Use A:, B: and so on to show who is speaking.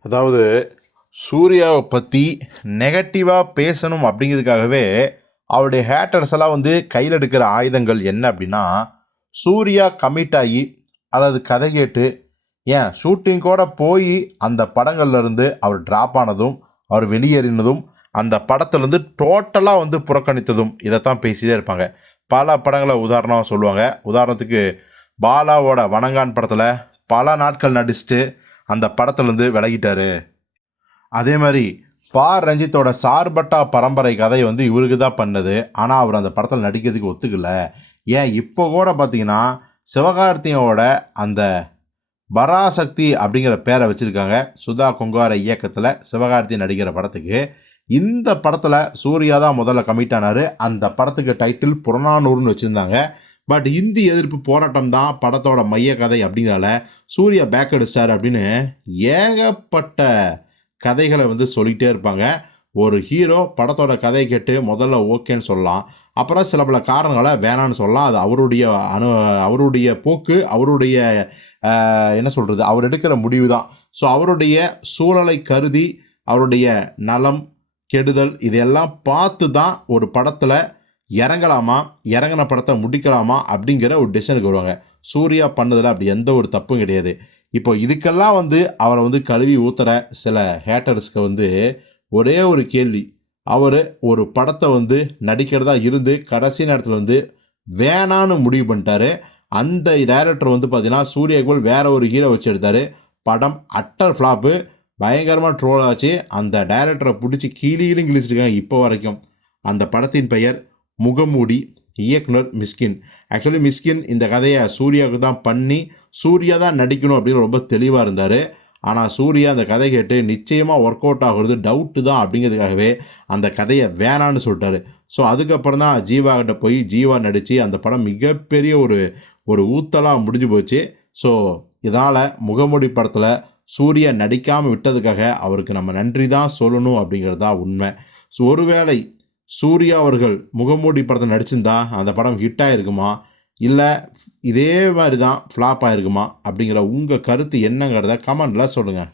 A: அதாவது சூர்யாவை பற்றி நெகட்டிவாக பேசணும் அப்படிங்கிறதுக்காகவே அவருடைய ஹேட்டர்ஸ் எல்லாம் வந்து கையில் எடுக்கிற ஆயுதங்கள் என்ன அப்படின்னா சூர்யா கமிட் ஆகி அல்லது கதை கேட்டு ஏன் ஷூட்டிங்கோட போய் அந்த படங்கள்லேருந்து அவர் ட்ராப் ஆனதும் அவர் வெளியேறினதும் அந்த படத்துலேருந்து டோட்டலாக வந்து புறக்கணித்ததும் இதைத்தான் பேசிகிட்டே இருப்பாங்க. பல படங்களை உதாரணமாக சொல்லுவாங்க. உதாரணத்துக்கு பாலாவோட வணங்கான் படத்தில் பல நாட்கள் நடிச்சுட்டு அந்த படத்துலேருந்து விலகிட்டாரு. அதே மாதிரி பா. ரஞ்சித்தோட சார்பட்டா பரம்பரை கதை வந்து இவருக்கு தான் பண்ணது. ஆனால் அவர் அந்த படத்தில் நடிக்கிறதுக்கு ஒத்துக்கல. ஏன்? இப்போ கூட பார்த்தீங்கன்னா சிவகார்த்தியோட அந்த பராசக்தி அப்படிங்கிற பேரை வச்சுருக்காங்க. சுதா கொங்கார இயக்கத்தில் சிவகார்த்தி நடிக்கிற படத்துக்கு. இந்த படத்தில் சூர்யா தான் முதல்ல கமிட் ஆனார். அந்த படத்துக்கு டைட்டில் புறநானூறுன்னு வச்சுருந்தாங்க. பட் இந்தி எதிர்ப்பு போராட்டம் தான் படத்தோட மைய கதை அப்படிங்கிறனால சூர்யா பேக் அடிச்சார் அப்படின்னு ஏகப்பட்ட கதைகளை வந்து சொல்லிகிட்டே இருப்பாங்க. ஒரு ஹீரோ படத்தோட கதையை கேட்டு முதல்ல ஓகேன்னு சொல்லலாம். அப்புறம் சில பல காரணங்களை வேணான்னு சொல்லலாம். அது அவருடைய அனு அவருடைய போக்கு அவருடைய என்ன சொல்கிறது அவர் எடுக்கிற முடிவு தான் ஸோ அவருடைய சூழலை கருதி அவருடைய நலம் கெடுதல் இதையெல்லாம் பார்த்து தான் ஒரு படத்தில் இறங்கலாமா? இறங்கின படத்தை முடிக்கலாமா? அப்படிங்கிற ஒரு டெசிஷனுக்கு வருவாங்க. சூர்யா பண்ணதில் அப்படி எந்த ஒரு தப்பும் கிடையாது. இப்போ இதுக்கெல்லாம் வந்து அவரை வந்து கழுவி ஊத்துற சில ஹேட்டர்ஸ்க்கு வந்து ஒரே ஒரு கேள்வி. அவர் ஒரு படத்தை வந்து நடிக்கிறதா இருந்து கடைசி நேரத்தில் வந்து வேணான்னு முடிவு பண்ணிட்டாரு. அந்த டைரக்டர் வந்து பார்த்தீங்கன்னா சூர்யாக்குள் வேற ஒரு ஹீரோ வச்சு எடுத்தார். படம் அட்டர் ஃப்ளாப்பு பயங்கரமாக ட்ரோல் ஆச்சு. அந்த டைரக்டரை பிடிச்சி கீழீலும் கிழிச்சிருக்காங்க இப்போ வரைக்கும். அந்த படத்தின் பெயர் முகமூடி இயக்குனர் மிஸ்கின். ஆக்சுவலி மிஸ்கின் இந்த கதையை சூர்யாவுக்கு தான் பண்ணி சூர்யா தான் நடிக்கணும் அப்படின்னு ரொம்ப தெளிவாக இருந்தார். ஆனால் சூர்யா அந்த கதை கேட்டு நிச்சயமாக ஒர்க் அவுட் ஆகுறது டவுட்டு தான் அப்படிங்கிறதுக்காகவே அந்த கதையை வேணான்னு சொல்லிட்டாரு. ஸோ அதுக்கப்புறம் தான் ஜீவா கிட்ட போய் ஜீவா நடித்து அந்த படம் மிகப்பெரிய ஒரு ஒரு ஊத்தலாக முடிஞ்சு போச்சு. ஸோ இதனால் முகமூடி படத்தில் சூர்யா நடிக்காமல் விட்டதுக்காக அவருக்கு நம்ம நன்றி தான் சொல்லணும் அப்படிங்கிறது தான் உண்மை. ஸோ ஒருவேளை சூர்யா அவர்கள் முகமூடி படத்தை நடிச்சிருந்தா அந்த படம் ஹிட் ஆகிருக்குமா இல்லை இதே மாதிரி தான் ஃப்ளாப் ஆகிருக்குமா அப்படிங்கிற உங்கள் கருத்து என்னங்கிறத கமெண்டில் சொல்லுங்கள்